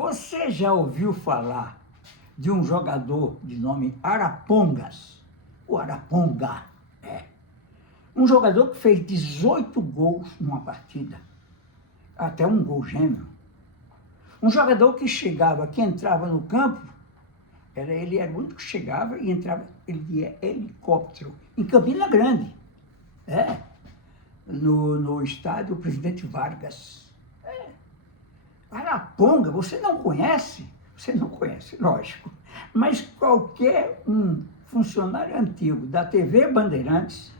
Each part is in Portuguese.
Você já ouviu falar de um jogador de nome Arapongas? O Araponga, é. Um jogador que fez 18 gols numa partida, até um gol gêmeo. Um jogador que chegava, que entrava no campo, ele era o único que chegava e entrava, ele ia helicóptero, em Campina Grande, no estádio Presidente Vargas. Araponga, você não conhece? Você não conhece, lógico. Mas qualquer um funcionário antigo da TV Bandeirantes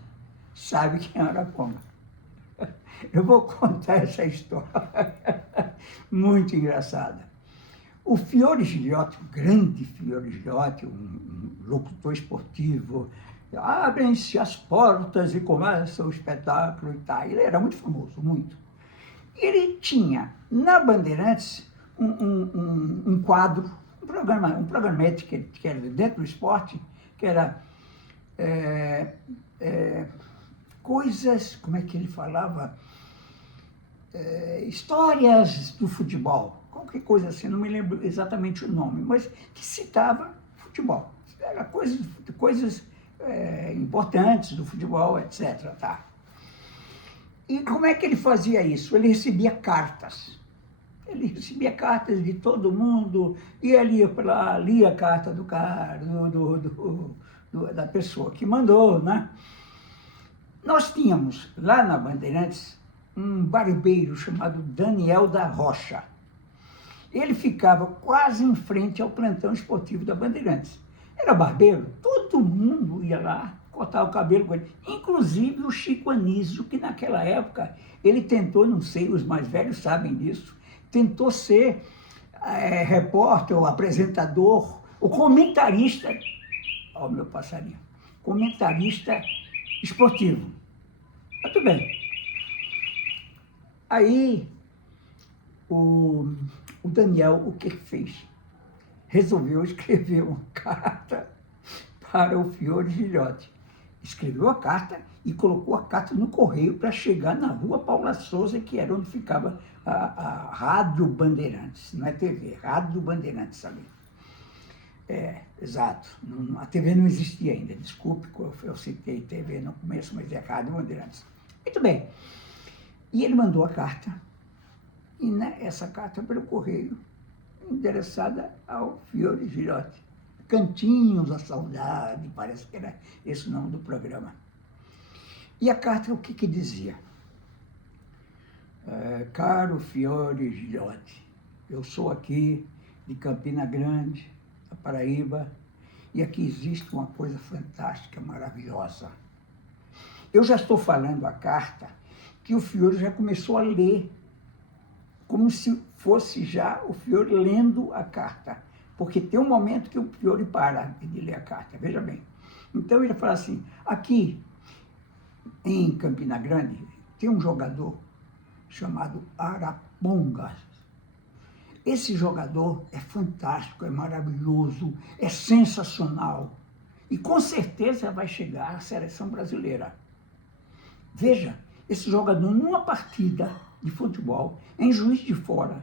sabe quem é Araponga. Eu vou contar essa história muito engraçada. O Fiore Giliotti, o grande Fiore Giliotti, um locutor esportivo, abrem-se as portas e começa o espetáculo e tal. Ele era muito famoso, muito. Ele tinha, na Bandeirantes, um quadro, um programete que era dentro do esporte, que era coisas, como é que ele falava? Histórias do futebol, qualquer coisa assim, não me lembro exatamente o nome, mas que citava futebol. Era coisas importantes do futebol, etc. Tá? E como é que ele fazia isso? Ele recebia cartas. Ele recebia cartas de todo mundo, e ele ia para lá, lia a carta do cara, da pessoa que mandou, né? Nós tínhamos lá na Bandeirantes um barbeiro chamado Daniel da Rocha. Ele ficava quase em frente ao plantão esportivo da Bandeirantes. Era barbeiro, todo mundo ia lá cortar o cabelo com ele. Inclusive o Chico Anísio, que naquela época ele tentou, não sei, os mais velhos sabem disso, tentou ser repórter, ou apresentador, ou comentarista, ó, meu passarinho, comentarista esportivo. Muito bem. Aí, o Daniel, o que fez? Resolveu escrever uma carta para o Fiore Giliotti. Escreveu a carta e colocou a carta no correio para chegar na rua Paula Souza, que era onde ficava a Rádio Bandeirantes, não é TV, Rádio Bandeirantes ali. Exato, a TV não existia ainda, desculpe, eu citei TV no começo, mas é Rádio Bandeirantes. Muito bem, e ele mandou a carta, e essa carta pelo correio, endereçada ao Fiore Giliotti. Cantinhos da Saudade, parece que era esse o nome do programa. E a carta, o que dizia? Caro Fiore Giliotti, eu sou aqui de Campina Grande, da Paraíba, e aqui existe uma coisa fantástica, maravilhosa. Eu já estou falando a carta que o Fiore já começou a ler, como se fosse já o Fiore lendo a carta. Porque tem um momento que o Fiore para de ler a carta, veja bem. Então ele fala assim, aqui em Campina Grande tem um jogador chamado Arapongas. Esse jogador é fantástico, é maravilhoso, é sensacional. E com certeza vai chegar à seleção brasileira. Veja, esse jogador numa partida de futebol em Juiz de Fora,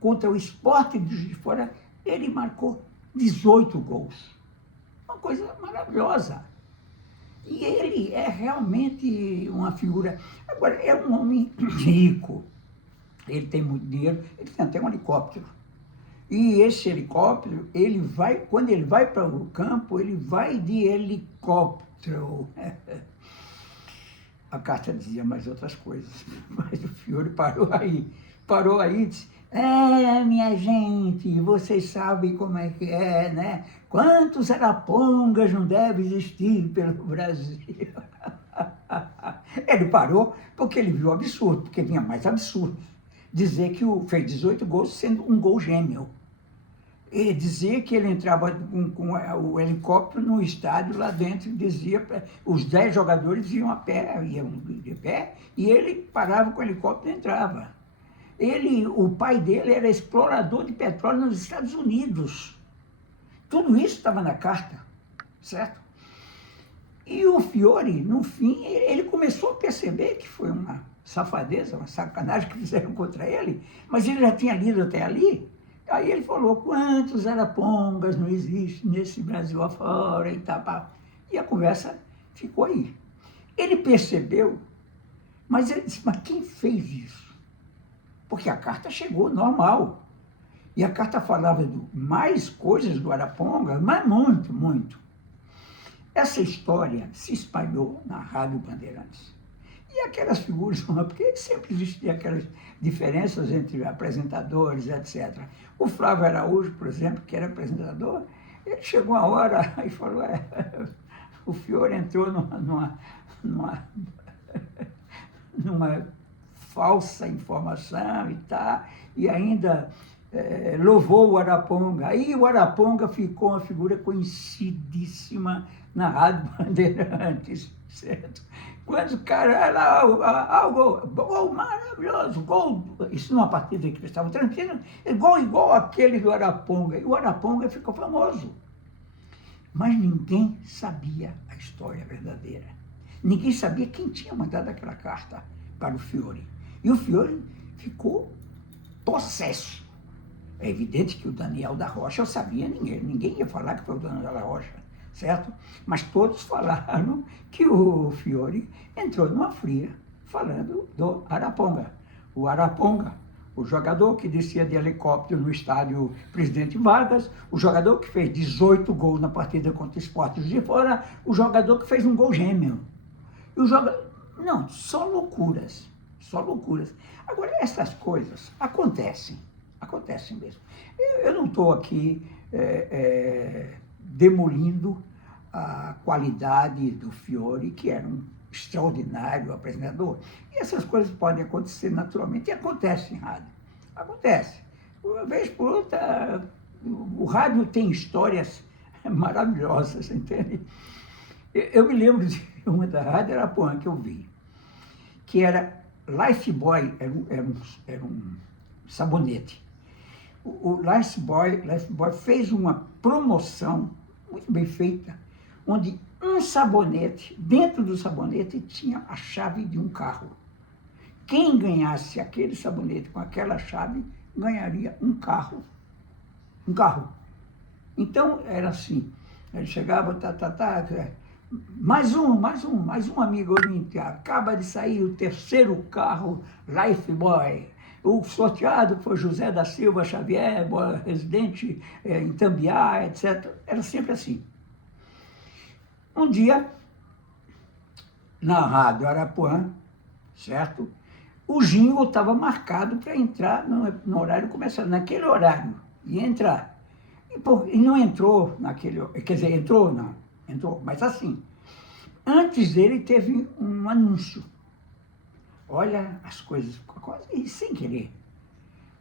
contra o Sport de Juiz de Fora, ele marcou 18 gols. Uma coisa maravilhosa. E ele é realmente uma figura... Agora, é um homem rico. Ele tem muito dinheiro, ele tem até um helicóptero. E esse helicóptero, quando ele vai para o campo, ele vai de helicóptero. A carta dizia mais outras coisas, mas o Fiore parou aí e disse, minha gente, vocês sabem como é que é, né? Quantos Arapongas não devem existir pelo Brasil? Ele parou porque ele viu o absurdo, porque vinha mais absurdo. Dizer que fez 18 gols sendo um gol gêmeo. E dizer que ele entrava com o helicóptero no estádio lá dentro, dizia, os 10 jogadores iam de pé, e ele parava com o helicóptero e entrava. O pai dele era explorador de petróleo nos Estados Unidos. Tudo isso estava na carta, certo? E o Fiore, no fim, ele começou a perceber que foi uma safadeza, uma sacanagem que fizeram contra ele, mas ele já tinha lido até ali, Aí ele falou, quantos arapongas não existem nesse Brasil afora e tal. E a conversa ficou aí. Ele percebeu, mas ele disse, mas quem fez isso? Porque a carta chegou normal. E a carta falava de mais coisas do Araponga, mas muito, muito. Essa história se espalhou na Rádio Bandeirantes. E aquelas figuras, porque sempre existiam aquelas diferenças entre apresentadores, etc. O Flávio Araújo, por exemplo, que era apresentador, ele chegou uma hora e falou, o Fiore entrou numa falsa informação e tal, e ainda louvou o Araponga. Aí o Araponga ficou uma figura conhecidíssima na Rádio Bandeirantes, certo? Quando o cara era gol maravilhoso, gol, isso numa partida que eles estavam transmitindo, gol igual aquele do Araponga. E o Araponga ficou famoso. Mas ninguém sabia a história verdadeira. Ninguém sabia quem tinha mandado aquela carta para o Fiore. E o Fiore ficou possesso. É evidente que o Daniel da Rocha, eu sabia, ninguém ia falar que foi o Daniel da Rocha, certo? Mas todos falaram que o Fiore entrou numa fria falando do Araponga. O Araponga, o jogador que descia de helicóptero no estádio Presidente Vargas, o jogador que fez 18 gols na partida contra o Sport de Fora, o jogador que fez um gol gêmeo. E o jogador... Não, só loucuras, só loucuras. Agora, essas coisas acontecem mesmo. Eu não estou aqui demolindo a qualidade do Fiore, que era um extraordinário apresentador. E essas coisas podem acontecer naturalmente, e acontece em rádio. Acontece. Uma vez por outra, o rádio tem histórias maravilhosas, entende? Eu me lembro de uma da Rádio Arapuã que eu vi, que era Lifebuoy, era um sabonete. O Lifebuoy fez uma promoção muito bem feita, onde um sabonete, dentro do sabonete, tinha a chave de um carro. Quem ganhasse aquele sabonete com aquela chave, ganharia um carro. Um carro. Então, era assim, ele chegava, mais um amigo ouvinte, acaba de sair o terceiro carro Lifebuoy. O sorteado foi José da Silva Xavier, residente em Tambiá, etc. Era sempre assim. Um dia, na Rádio Arapuã, certo? O jingle estava marcado para entrar no horário comercial, naquele horário, ia entrar. E não entrou naquele... Quer dizer, entrou, não. Entrou, mas assim. Antes dele teve um anúncio. Olha as coisas, e sem querer.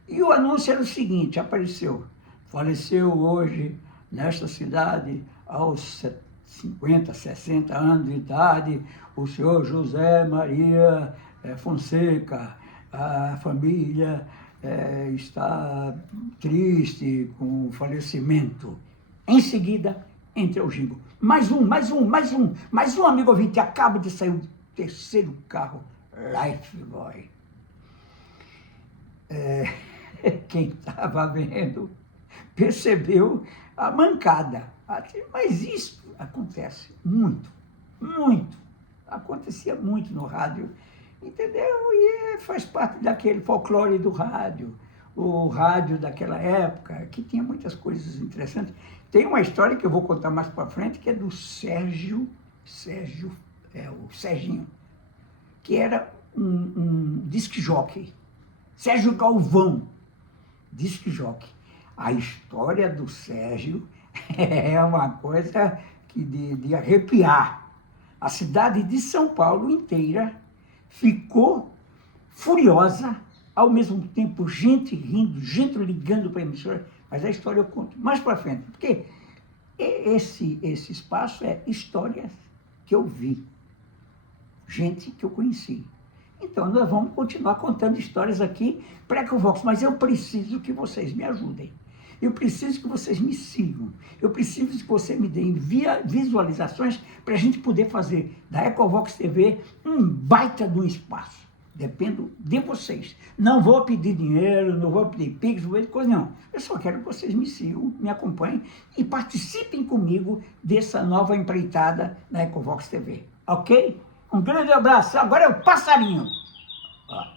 E o anúncio era o seguinte, apareceu. Faleceu hoje, nesta cidade, aos 50, 60 anos de idade, o senhor José Maria Fonseca. A família está triste com o falecimento. Em seguida, entra o jingle. Mais um amigo ouvinte, acaba de sair o terceiro carro Lifebuoy. Quem estava vendo percebeu a mancada. Mas isso acontece muito, muito. Acontecia muito no rádio, entendeu? E faz parte daquele folclore do rádio. O rádio daquela época, que tinha muitas coisas interessantes. Tem uma história que eu vou contar mais para frente, que é do Serginho, o Serginho, que era um disc jockey. Sérgio Galvão, disc jockey. A história do Sérgio é uma coisa que de arrepiar. A cidade de São Paulo inteira ficou furiosa, ao mesmo tempo gente rindo, gente ligando para a emissora, mas a história eu conto mais para frente, porque esse espaço é histórias que eu vi, gente que eu conheci. Então, nós vamos continuar contando histórias aqui para Ecovox, mas eu preciso que vocês me ajudem. Eu preciso que vocês me sigam. Eu preciso que você me deem visualizações para a gente poder fazer da Ecovox TV um baita de um espaço. Dependo de vocês. Não vou pedir dinheiro, não vou pedir pix, não vou pedir coisa nenhuma. Eu só quero que vocês me sigam, me acompanhem e participem comigo dessa nova empreitada na Ecovox TV. Ok? Um grande abraço. Agora é o passarinho. Ó.